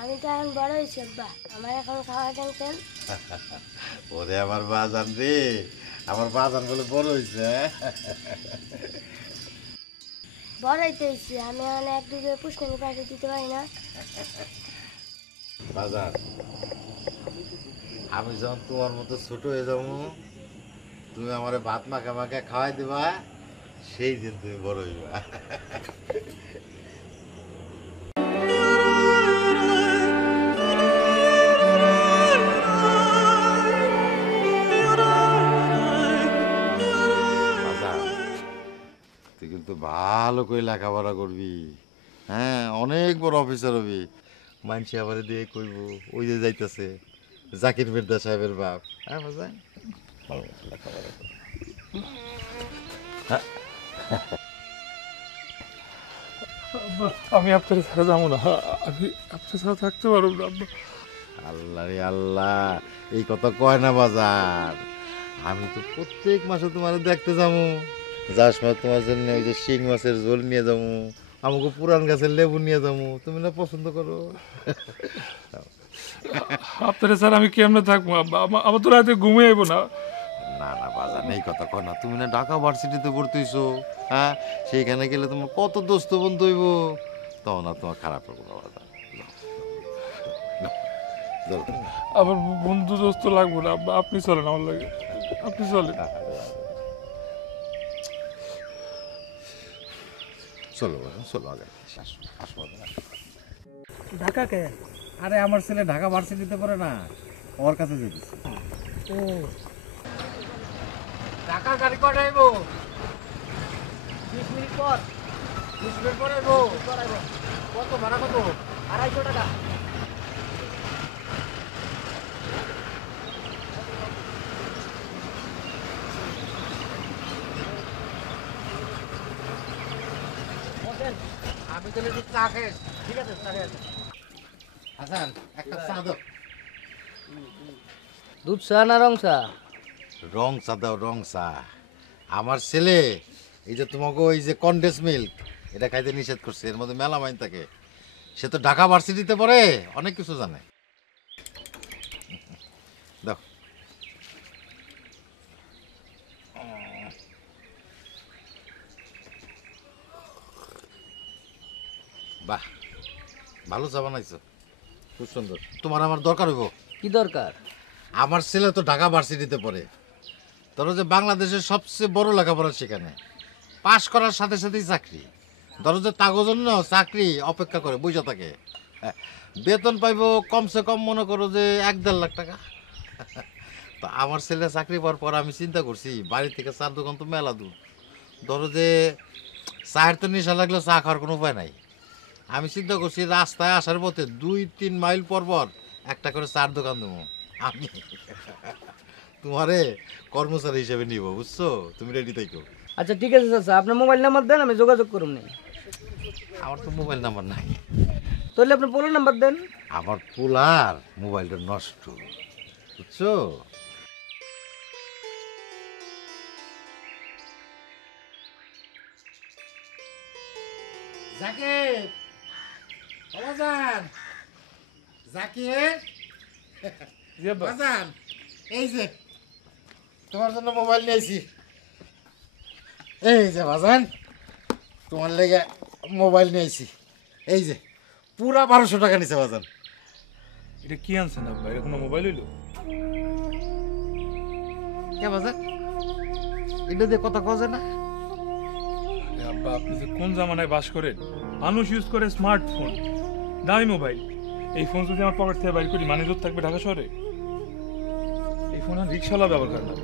আমি তো এখন বড় হয়েছি আব্বা, আমার এখন খাওয়া টেনশন। ওরে আমার বাজান রে, আমার বাজান বলে বড় হয়েছে। বড় হইতে হয়েছি, আমি এখন এক দুটো পুষ্কানি পাঠিয়ে দিতে পারি না। বাজান, আমি যখন তোমার মতো ছোট হয়ে যাবো, তুমি আমার ভাত মাখা মাখা খাওয়াই দিবা, সেই দিন তুমি বড় হইবা। বাজান, তুই কিন্তু ভালো করে লেখাপড়া করবি, হ্যাঁ অনেক বড় অফিসার হবি। মানসি আবার দিয়ে কইব ওই যে যাইতেছে জাকির মির্জা সাহেবের বাপ। হ্যাঁ বাজান, ভালো মতো লেখাপড়া কর। আমি আপনার ছাড়া যাবো না, আমি আপনার ছাড়া থাকতে পারবো না আব্বা। আল্লাহ রে আল্লাহ, এই কথা কয় না বাজার। আমি তো প্রত্যেক মাসে তোমার দেখতে যাবো, যার সময় তোমার জন্য ওই যে শিং মাছের ঝোল নিয়ে যাবো, আমাকে পুরান গাছের লেবু নিয়ে যাবো, তুমি না পছন্দ করো। আপনার ছাড়া আমি কেমনে থাকবো আব্বা? আমার তো রাতে ঘুমিয়ে আইবো না। না না বাজার, এই কথা কয় না। তুমি না ঢাকা ভার্সিটিতে পড়তেইছো, হ্যাঁ সেইখানে গেলে তোমার কত দোস্ত বন্ধু হইব, তখন আর তোমার খারাপ লাগবে না বাজার। যাও, যাও। আমার বন্ধু দোস্ত লাগবো না আব্বা, আপনি চলেন আমার লাগে, আপনি চলেন। চলো বাজার, চলো আগে আসো, আসো বাজার, আসো। ঢাকা কে? আরে আমার ছেলে ঢাকা ভার্সিটিতে পড়ে না, ওর কাছে যেতেছি। ও ঢাকার গাড়ি কটা আইবো? 20 মিনিট পর। 20 মিনিট পর আইবো? কত ভাড়া কত? 250 টাকা। আমি তাহলে একটু চা খাই। ঠিক আছে, চা খাই। হাসান, একটা চা দাও। দুধ চা না রং চা? রং চা দাও, রং চা। আমার ছেলে এই যে তোমাকে ওই যে কন্ডেন্স মিল্ক এটা খাইতে নিষেধ করছে, এর মধ্যে মেলামাইন থাকে। সে তো ঢাকা ভার্সিটিতে পড়ে, অনেক কিছু জানে। দাও। বাহ, ভালো চা বানাইছো, খুব সুন্দর। তোমার আমার দরকার হইব। কি দরকার? আমার ছেলে তো ঢাকা ভার্সিটিতে পড়ে, ধরো যে বাংলাদেশের সবচেয়ে বড় লেখাপড়া সেখানে, পাশ করার সাথে সাথেই চাকরি। ধরো যে তাগো জন্য চাকরি অপেক্ষা করে বুঝা থাকে। হ্যাঁ, বেতন পাইব কমসে কম মনে করো যে 1-1.5 লাখ টাকা। তো আমার ছেলে চাকরি পাওয়ার পর আমি চিন্তা করছি, বাড়ি থেকে চার দোকান তো মেলা দূর। ধরো যে চায়ের তো নেশা লাগলে চা খাওয়ার কোনো উপায় নাই। আমি চিন্তা করছি রাস্তায় আসার পথে 2-3 মাইল পর পর একটা করে চার দোকান দেবো আমি। তোমারে কর্মচারী হিসেবে নিব, বুঝছো? তুমি রেডি থাকো। আচ্ছা ঠিক আছে চাচা, আপনার মোবাইল নাম্বার দেন, আমি যোগাযোগ করুন নি। আমার তো মোবাইল নাম্বার নাই। তাহলে আপনি পোলো নাম্বার দেন। আমার পোলার মোবাইলটা নষ্ট, বুঝছো? জাকির, বাজান, জাকির, জি আব্বা। বাজান, এই যে তোমার জন্য মোবাইল নিয়েছি। এই যে বাজান, তোমার লেগে মোবাইল নিয়েছি। এই যে পুরা 1200 টাকা নিছে বাজান। এটা কি আনছেন আব্বা? এটা কোনো মোবাইল হইলো? কে বাজান, এটা দিয়ে কথা কওয়া যায় না? আরে আব্বা, আপনি যে কোন জামানায় বাস করেন? মানুষ ইউজ করে স্মার্টফোন, দামি মোবাইল। এই ফোন যদি আমার পকেট থেকে বাইর করি, মানে দূর থাকবে ঢাকা শহরে? এই ফোন আর রিক্সাওয়ালা ব্যবহার করে না।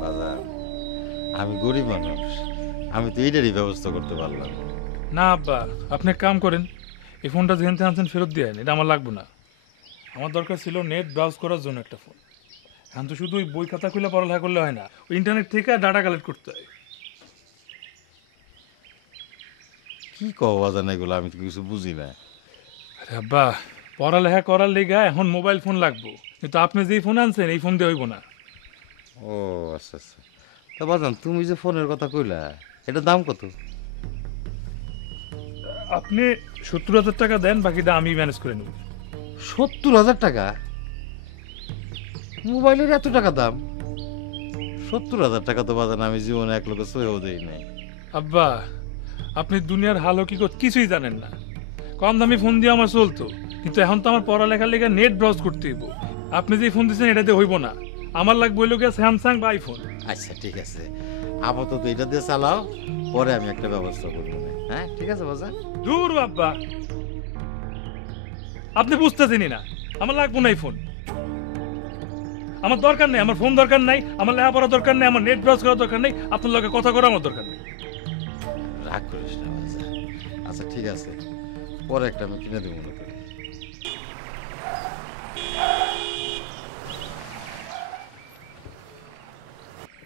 বাজান, আমি গরিব মানুষ, আমি তো এইটারই ব্যবস্থা করতে পারলাম। না আব্বা, আপনি এক কাম করেন, এই ফোনটা যেখান থেকে আনছেন ফেরত দিয়ে এটা আমার লাগবে না। আমার দরকার ছিল নেট ব্রাউজ করার জন্য একটা ফোন। এখন তো শুধু ওই বই খাতা খুলে পড়ালেখা করলে হয় না, ওই ইন্টারনেট থেকে ডাটা কালেক্ট করতে হয়। কি কও বাজান এগুলো, আমি তো কিছু বুঝি না। আরে আব্বা, পড়ালেখা করার লেগা এখন মোবাইল ফোন লাগবো, কিন্তু আপনি যেই ফোন আনছেন এই ফোন দিয়ে হইব না। ও আচ্ছা আচ্ছা। তা বাজান, তুমি যে ফোনের কথা কইলা, এটার দাম কত? আপনি 70,000 টাকা দেন, বাকিটা আমি ম্যানেজ করে নেব। 70,000 টাকা? মোবাইলের এত টাকা দাম? 70,000 টাকা তো বাজান আমি জীবনে এক লোক সইও দেই নাই। আব্বা, আপনি দুনিয়ার হাল হকিকত কিছুই জানেন না। কম দামি ফোন দিয়ে আমার চলতো, কিন্তু এখন তো আমার পড়ালেখার লেগে নেট ব্রাউজ করতে হইব। আপনি যে ফোন দিচ্ছেন এটাতে হইব না, আমার লাগবে হইল গিয়ে স্যামসাং বা আইফোন। আচ্ছা ঠিক আছে, আপাতত এটা দিয়ে চালাও, পরে আমি একটা ব্যবস্থা করবো। হ্যাঁ ঠিক আছে বাজান। দূর আব্বা, আপনি বুঝতেছেনই না, আমার লাগবো না এই ফোন। আমার দরকার নেই, আমার ফোন দরকার নাই, আমার লেখাপড়া দরকার নেই, আমার নেট ব্রাউজ করা দরকার নেই, আপনার লগে কথা করা আমার দরকার নেই। রাগ করিস না বাজান। আচ্ছা ঠিক আছে, পরে একটা আমি কিনে দেবো মনে করি।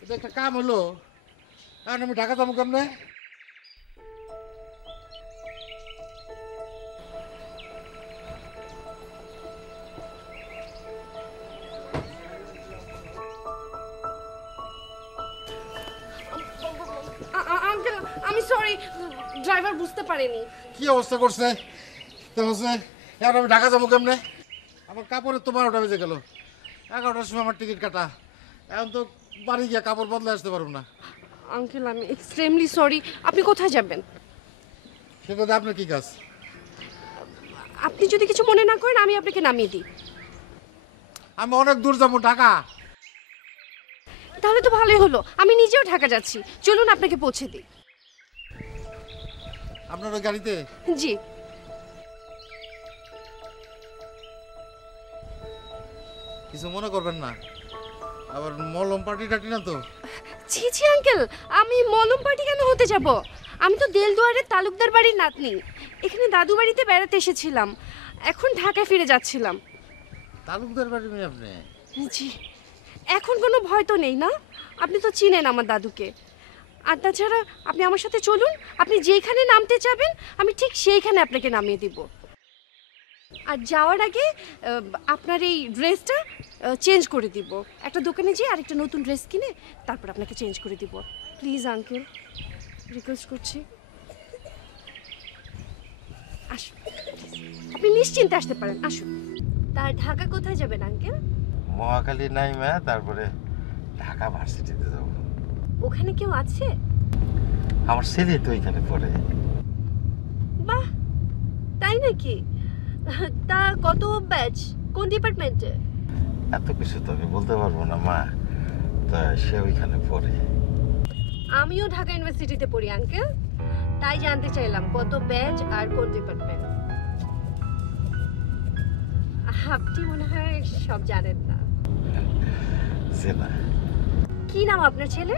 এটা একটা কাম হলো, কারণ আমি ঢাকা যাবো কেমনে? আঙ্কেল, আমি সরি, ড্রাইভার বুঝতে পারেনি। কি অবস্থা করছে তো হচ্ছে, এখন আমি ঢাকা যাবো কেমনে? আমার কাপড়ের তো 12টা বেজে গেল, 11টার সময় আমার টিকিট কাটা। এখন তো বাড়ি গিয়ে কাপড় বদলে আসতে পারবো না। আঙ্কেল, আমি এক্সট্রিমলি সরি। আপনি কোথায় যাবেন? সেটাতে আপনার কি কাজ? আপনি যদি কিছু মনে না করেন, আমি আপনাকে নামিয়ে দিই। আমি অনেক দূর যাবো, ঢাকা। তাহলে তো ভালোই হলো, আমি নিজেও ঢাকা যাচ্ছি। চলুন আপনাকে পৌঁছে দিই। আপনার ওই গাড়িতে? জি। কিছু মনে করবেন না, আবার মলম পার্টি টাটি না তো? ছি ছি আঙ্কেল, আমি মলম পার্টি কেন হতে যাব? আমি তো দেলদুয়ারের তালুকদার বাড়ির নাতনি। এখানে দাদু বাড়িতে বেড়াতে এসেছিলাম, এখন ঢাকায় ফিরে যাচ্ছিলাম। তালুকদার বাড়ি মেয়ে আপনি? জি। এখন কোনো ভয় তো নেই না? আপনি তো চিনেন আমার দাদুকে। আর তাছাড়া আপনি আমার সাথে চলুন, আপনি যেইখানে নামতে চাবেন আমি ঠিক সেইখানে আপনাকে নামিয়ে দিব। আর যাওয়ার আগে আপনার এই ড্রেসটা চেঞ্জ করে দিব। একটা দোকানে যেয়ে আরেকটা নতুন ড্রেস কিনে তারপর আপনাকে চেঞ্জ করে দিব। প্লিজ আঙ্কেল, রিকোয়েস্ট করছি, আসুন। আপনি নিশ্চিন্তে আসতে পারেন, আসুন। তা ঢাকা কোথায় যাবেন আঙ্কেল? মহাখালী নাইমা তারপরে ঢাকা ভার্সিটিতে যাব। ওখানে কেউ আছে? আমার ছেলে তো এখানে পড়ে। বাহ, তাই নাকি? তা কত ব্যাচ, কোন ডিপার্টমেন্টে? এত কিছু তো আমি বলতে পারবো না মা, তা সে ওইখানে পড়ে। আমিও ঢাকা ইউনিভার্সিটিতে পড়ি আঙ্কেল, তাই জানতে চাইলাম কত ব্যাচ আর কোন ডিপার্টমেন্ট। আপনি মনে হয় সব জানেন না। চেনা? কি নাম আপনার ছেলে?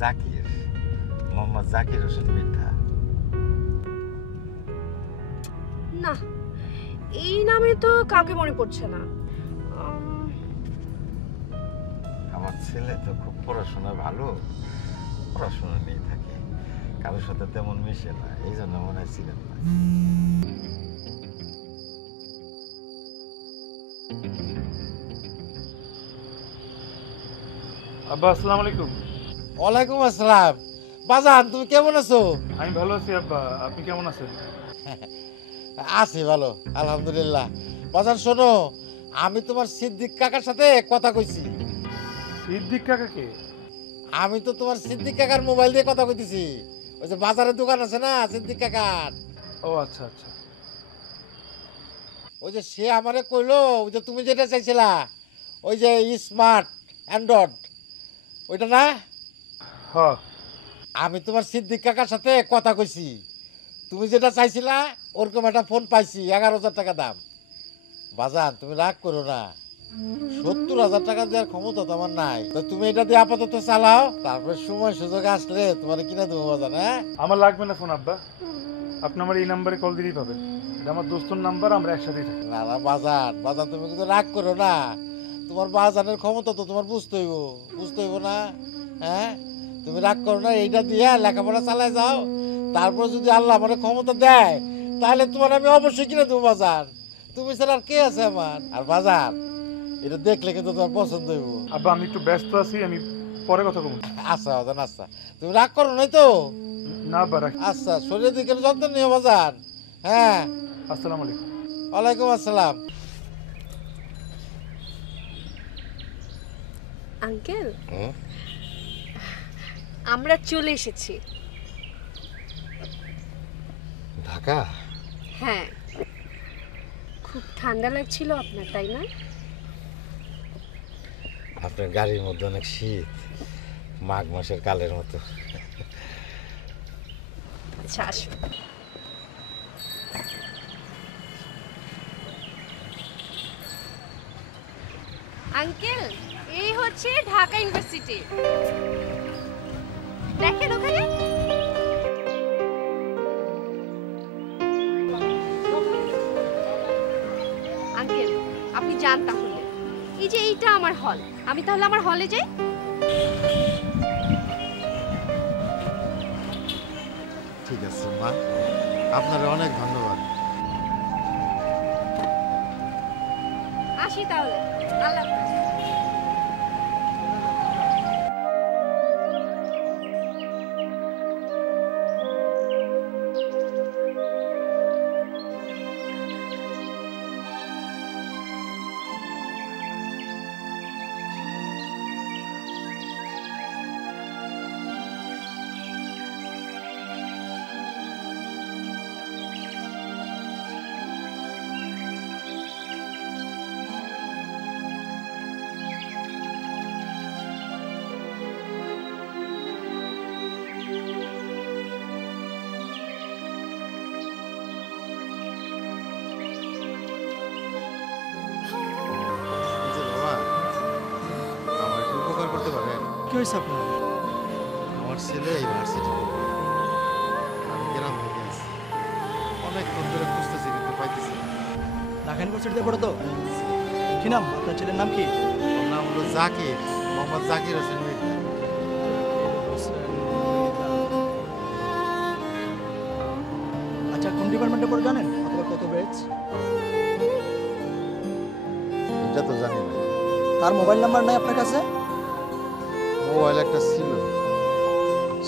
জাকির, মোহাম্মদ জাকির হোসেন মিঠা। না, এই নামে তো কাউকে মনে পড়ছে না। আমার ছেলে তো খুব পড়াশোনা ভালো, পড়াশোনা নিয়ে থাকে, কারোর সাথে তেমন মিশে না, এই জন্য মনে হয় ছিলেন না। আব্বা, আসসালামু আলাইকুম। ওয়ালাইকুম আসসালাম। বাজান তুমি কেমন আছো? আমি ভালো আছি আব্বা, আপনি কেমন আছেন? আছি ভালো আলহামদুলিল্লাহ। বাজান শোনো, আমি তোমার সিদ্দিক কাকার সাথে কথা কইছি। সিদ্দিক কাকাকে? আমি তো তোমার সিদ্দিক কাকার মোবাইল দিয়ে কথা কইতেছি। ওই যে বাজারের দোকান আছে না সিদ্দিক কাকার, ও আচ্ছা আচ্ছা। ওই যে সে আমারে কইলো ওই যে তুমি যেটা চাইছিলা, ওই যে স্মার্ট অ্যান্ড্রয়েড, ওইটা না? হ্যাঁ। আমি তোমার সিদ্দিক কাকার সাথে কথা কইছি, তুমি যেটা চাইছিলা ওরকম একটা ফোন পাইছি, 11,000 টাকা দাম। বাজান তুমি রাগ করো না, 70,000 টাকা দেওয়ার ক্ষমতা তো আমার নাই, তো তুমি এটা দিয়ে আপাতত চালাও, তারপরে সময় সুযোগ আসলে তোমার কিনে দেবো বাজান। হ্যাঁ আমার লাগবে না ফোন আব্বা, আপনি আমার এই নাম্বারে কল দিলেই পাবেন। এটা আমার দোস্তর নাম্বার, আমরা একসাথেই থাকি। না না বাজান, বাজান তুমি কিন্তু রাগ করো না, তোমার বাজানের ক্ষমতা তো তোমার বুঝতে হইব না। হ্যাঁ তুমি রাগ করো না, এইটা দিয়ে লেখাপড়া চালায় যাও, তারপর যদি আল্লাহ আমার ক্ষমতা দেয় তাহলে তোমার আমি অবশ্যই কিনে দেবো বাজার। তুমি ছাড়া আর কে আছে আমার? আর বাজার এটা দেখলে কিন্তু তোমার পছন্দ হইব। আব্বা, আমি একটু ব্যস্ত আছি, আমি পরে কথা বলবো। আচ্ছা বাজান আচ্ছা, তুমি রাগ করো নাই তো? না আব্বা রাখি। আচ্ছা শরীরের দিকে যত্ন নিও বাজান। হ্যাঁ, আসসালামু আলাইকুম। ওয়ালাইকুম আসসালাম। আঙ্কেল, আমরা চলে এসেছি। ঢাকা? হ্যাঁ, খুব ঠান্ডা লাগছিল আপনার, তাই না? আপনার গাড়ির মধ্যে অনেক শীত, মাঘ মাসের কালের মতো। আচ্ছা আসুন। আঙ্কেল, এই হচ্ছে ঢাকা ইউনিভার্সিটি। দেখেন ওখানে। আঙ্কেল, আপনি যান তাহলে। এই যে এইটা আমার হল, আমি তাহলে আমার হলে যাই। ঠিক আছে মা, আপনার অনেক ধন্যবাদ। আসি তাহলে, আল্লাহ হাফেজ। যে বাবা, আমার একটু উপকার করতে পারেন? কি হয়েছে আপনার? আমার ছেলে ইউনিভার্সিটি, আমি গ্রাম থেকে আসছি, অনেকক্ষণ ধরে খুঁজতেছি কিন্তু পাইতেছি না। ঢাকা ইউনিভার্সিটিতে পড়ো তো? কি নাম আপনার ছেলের নাম কি? ওর নাম হলো জাকির, মোহাম্মদ জাকির হোসেন মির্জা। আচ্ছা, কোন ডিপার্টমেন্টে পড়ে জানেন? অথবা কত ব্যাচ? এটা তো জানি না। তার মোবাইল নাম্বার নাই আপনার কাছে? মোবাইল একটা ছিল,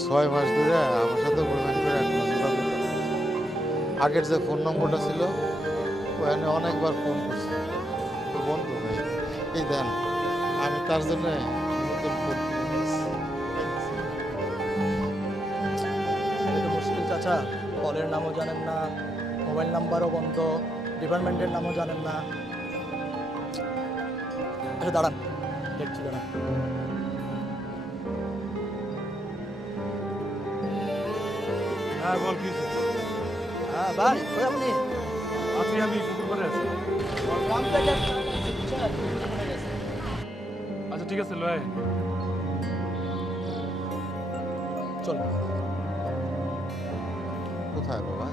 6 মাস ধরে আমার সাথে পরিমাণ করে এখনো যোগাযোগ করে। আগের যে ফোন নম্বরটা ছিল ওখানে অনেকবার ফোন করছি, তো বন্ধ হয়ে। এই দেন, আমি তার জন্য নতুন ফোন কিনে নিয়েছি। এটা তো মুশকিল চাচা, কলের নামও জানেন না, মোবাইল নাম্বারও বন্ধ, ডিপার্টমেন্টের নামও জানেন না। আচ্ছা দাঁড়ান, দেখছি দাঁড়ান। হ্যাঁ বল, কি হ্যাঁ ভাই, কই আপনি? আছি, আমি পুকুর পাড়ে আছি। গ্রাম থেকে আচ্ছা ঠিক আছে, লয়। চল। কোথায় বাবা?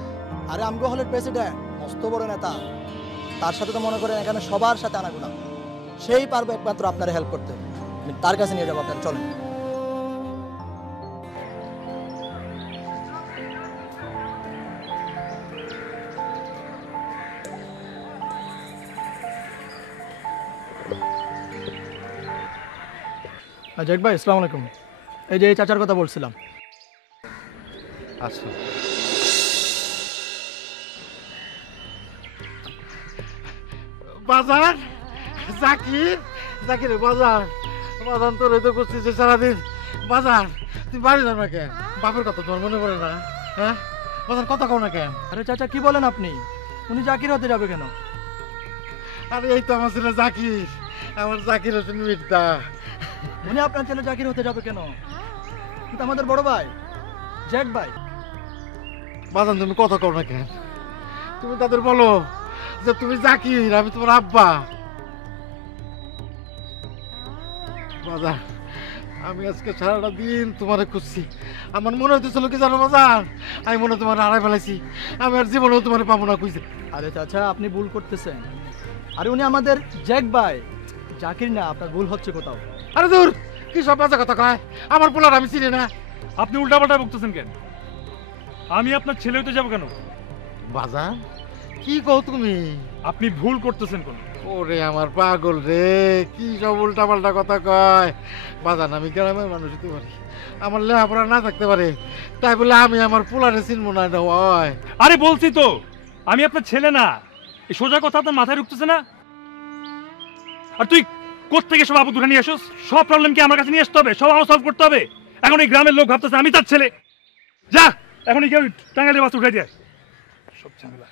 আরে আমগো হলের প্রেসিডেন্ট, মস্ত বড় নেতা। তার সাথে তো মনে করেন এখানে সবার সাথে আনাগোনা, সেই পারবে একমাত্র আপনার হেল্প করতে। আমি তার কাছে নিয়ে যাবো আপনার, চলেন। জেক ভাই, আসসালামু আলাইকুম। এই যে এই চাচার কথা বলছিলাম। আসো। বাজার জাকির, জাকির বাজার, বাজার তোর তো করছিস সারাদিন। বাজার তুই বাড়ি যাও না কেন? বাপের কথা তোর মনে পড়ে না? হ্যাঁ বাজার কথা কও না কেন? আরে চাচা, কি বলেন আপনি? উনি জাকির হতে যাবে কেন? আরে এই তো আমার ছেলে জাকির, আমার জাকির হোসেন মির্জা। উনি আপনার ছেলে জাকির হতে যাবে কেন? কিন্তু আমাদের বড় ভাই জ্যাক ভাই। বাজান তুমি কথা কও না কেন? তুমি তাদের বলো যে তুমি জাকির, আমি তোমার আব্বা। বাজার আমি আজকে সারাটা দিন তোমারে খুঁজছি। আমার মনে হইতেছিল কি জানো বাজার, আমি মনে হয় তোমার হারাই ফেলাইছি। আমি আর জীবনেও তোমার পাবো না খুঁজে। আরে চাচা, আপনি ভুল করতেছেন। আরে উনি আমাদের জ্যাক ভাই, জাকির না। আপনার ভুল হচ্ছে কোথাও। আরে দূর, কি সব বাজে কথা কয়? আমার পোলার আমি চিনি না। আপনি উল্টাপাল্টা বকতেছেন কেন? আমি আপনার ছেলে হইতে যাবো কেন? বাজার কি কও তুমি? আপনি ভুল করতেছেন কোন। ওরে আমার পাগল রে, কি সব উল্টা পাল্টা কথা কয়। বাজান আমি গ্রামের মানুষ হতে পারি, আমার লেখাপড়া না থাকতে পারে, তাই বলে আমি আমার পোলারে চিনবো না? এটা হয়? আরে বলছি তো আমি আপনার ছেলে না, এই সোজা কথা আপনার মাথায় ঢুকতেছে না? আর তুই কোত্থেকে সব আপু ধরে নিয়ে আসোস? সব প্রবলেম কি আমার কাছে নিয়ে আসতে হবে? সব আমার সলভ করতে হবে? এখন এই গ্রামের লোক ভাবতেছে আমি তার ছেলে। যা এখনই কেউ টাঙ্গাইলে বাস উঠাই দেয়। সব ঝামেলা,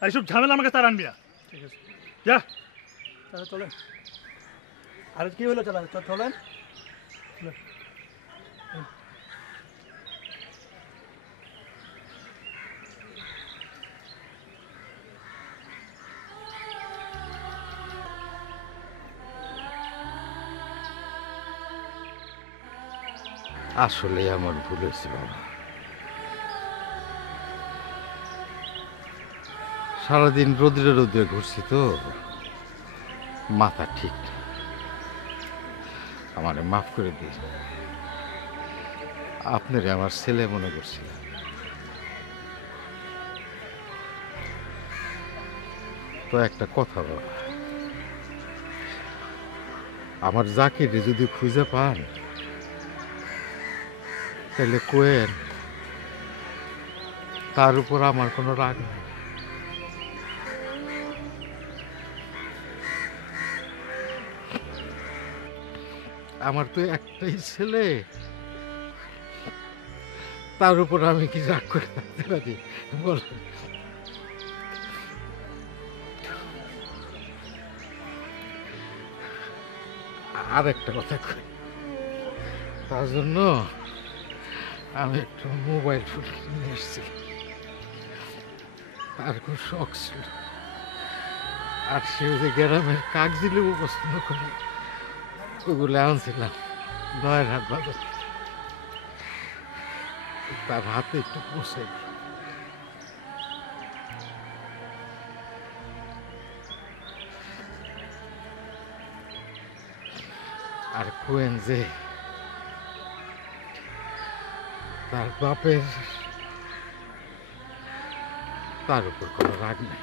আর এইসব ঝামেলা আমার কাছে আর আনবি না। ঠিক আছে যা তাহলে চলেন। আর কি হলো, চলেন চলেন। আসলে আমার ভুল হয়েছে বাবা। সারাদিন রোদ্রে রোদ্রে ঘুরছি তো, মাথা ঠিক নেই। আমারে মাফ করে দিন, আপনারে আমার ছেলে মনে করছিলাম। তো একটা কথা বাবা, আমার জাকিরে যদি খুঁজে পান তাহলে কোয়েন তার উপর আমার কোনো রাগ নেই। আমার তো একটাই ছেলে, তার উপর আমি কি রাগ করে থাকতে পারি বলেন? আর একটা কথা কই, তার জন্য আমি একটু মোবাইল ফোন নিয়ে এসেছি। তার খুব শখ ছিল, আর সে যে গ্রামের কাগজিলেও পছন্দ করে, ওগুলো আনছিলাম 9 বাজার। তার হাতে একটু পৌঁছে আর কোয়েন যে তার বাপের, তার উপর কোনো রাগ নেই।